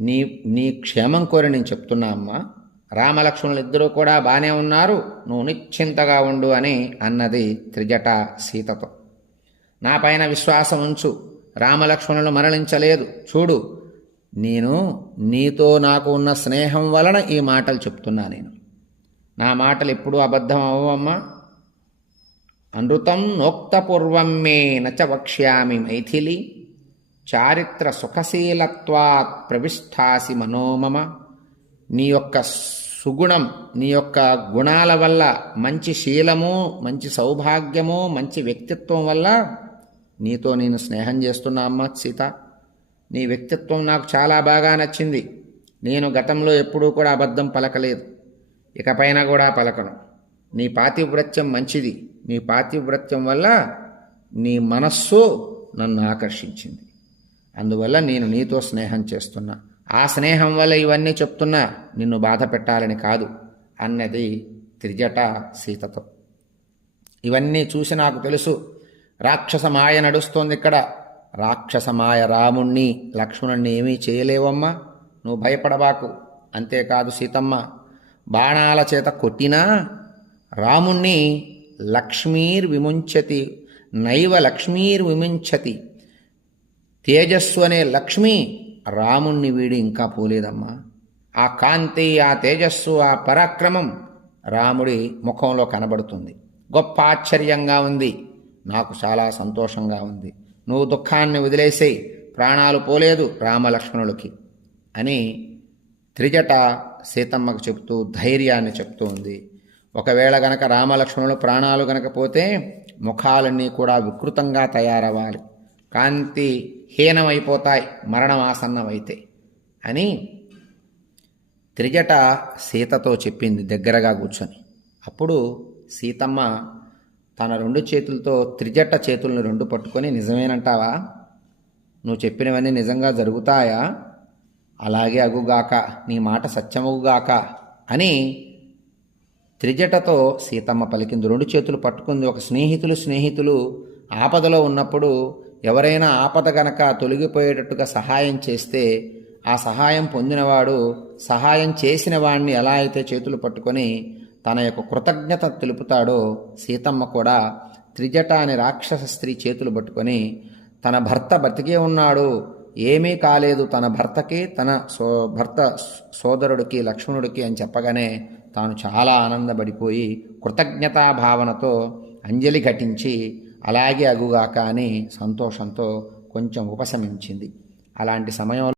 నీ నీ క్షేమం కోరి నేను చెప్తున్నా అమ్మా. రామలక్ష్మణులు ఇద్దరూ కూడా బాగానే ఉన్నారు. నువ్వు నిశ్చింతగా ఉండు అని అన్నది త్రిజట సీతతో. నా పైన విశ్వాసం ఉంచు. రామలక్ష్మణులు మరణించలేదు. చూడు నేను నీతో నాకు ఉన్న స్నేహం వలన ఈ మాటలు చెప్తున్నా నేను. నా మాటలు ఎప్పుడూ అబద్ధం అవ్వమ్మా అనృతం నోక్తపూర్వం మే నచ వక్ష్యామి మైథిలి. చారిత్ర సుఖశీలత్వాత్ ప్రవిష్టాసి మనోమమ నీ యొక్క సుగుణం నీ యొక్క గుణాల వల్ల మంచి శీలము మంచి సౌభాగ్యము మంచి వ్యక్తిత్వం వల్ల నీతో నేను స్నేహం చేస్తున్నా అమ్మ సీత. నీ వ్యక్తిత్వం నాకు చాలా బాగా నచ్చింది. నేను గతంలో ఎప్పుడూ కూడా అబద్ధం పలకలేదు. ఇకపైన కూడా పలకను. నీ పాతివ్రత్యం మంచిది. నీ పాతివ్రత్యం వల్ల నీ మనస్సు నన్ను ఆకర్షించింది. అందువల్ల నేను నీతో స్నేహం చేస్తున్నా. ఆ స్నేహం వల్ల ఇవన్నీ చెప్తున్నా నిన్ను బాధ పెట్టాలని కాదు అన్నది త్రిజట సీతతో. ఇవన్నీ చూసి నాకు తెలుసు రాక్షస మాయ నడుస్తోంది ఇక్కడ. రాక్షస మాయ రాముణ్ణి లక్ష్మణుణ్ణి ఏమీ చేయలేవమ్మా నువ్వు భయపడబాకు. అంతేకాదు సీతమ్మ బాణాల చేత కొట్టినా రాముణ్ణి లక్ష్మీర్ విముంచతి నైవ లక్ష్మీర్ విముంచతి తేజస్సు అనే లక్ష్మి రాముణ్ణి వీడి ఇంకా పోలేదమ్మా. ఆ కాంతి ఆ తేజస్సు ఆ పరాక్రమం రాముడి ముఖంలో కనబడుతుంది. గొప్ప ఆశ్చర్యంగా ఉంది. నాకు చాలా సంతోషంగా ఉంది. నువ్వు దుఃఖాన్ని వదిలేసేయి ప్రాణాలు పోలేదు రామలక్ష్మణులకి అని త్రిజట సీతమ్మకు చెప్తూ ధైర్యాన్ని చెప్తూ ఉంది ఒకవేళ గనక రామలక్ష్మణులు ప్రాణాలు గనక పోతే ముఖాలన్నీ కూడా వికృతంగా తయారవ్వాలి. కాంతి హీనమైపోతాయి మరణమాసన్నమైతే అని త్రిజట సీతతో చెప్పింది దగ్గరగా కూర్చొని. అప్పుడు సీతమ్మ తన రెండు చేతులతో త్రిజట చేతులను రెండు పట్టుకొని నిజమేనంటావా? నువ్వు చెప్పినవన్నీ నిజంగా జరుగుతాయా? అలాగే అగుగాక నీ మాట సత్యమగుగాక అని త్రిజటతో సీతమ్మ పలికింది. రెండు చేతులు పట్టుకుంది. ఒక స్నేహితులు స్నేహితులు ఆపదలో ఉన్నప్పుడు ఎవరైనా ఆపద గనక తొలగిపోయేటట్టుగా సహాయం చేస్తే ఆ సహాయం పొందినవాడు సహాయం చేసిన వాడిని ఎలా అయితే చేతులు పట్టుకొని తన యొక్క కృతజ్ఞత తెలుపుతాడో సీతమ్మ కూడా త్రిజట అనే రాక్షస స్త్రీ చేతులు పట్టుకొని తన భర్త బతికే ఉన్నాడు ఏమీ కాలేదు తన భర్తకి తన సో భర్త సోదరుడికి లక్ష్మణుడికి అని చెప్పగానే తాను చాలా ఆనందపడిపోయి కృతజ్ఞతా భావనతో అంజలి ఘటించి అలాగే అగుగాక అని సంతోషంతో కొంచెం ఉపశమించింది. అలాంటి సమయంలో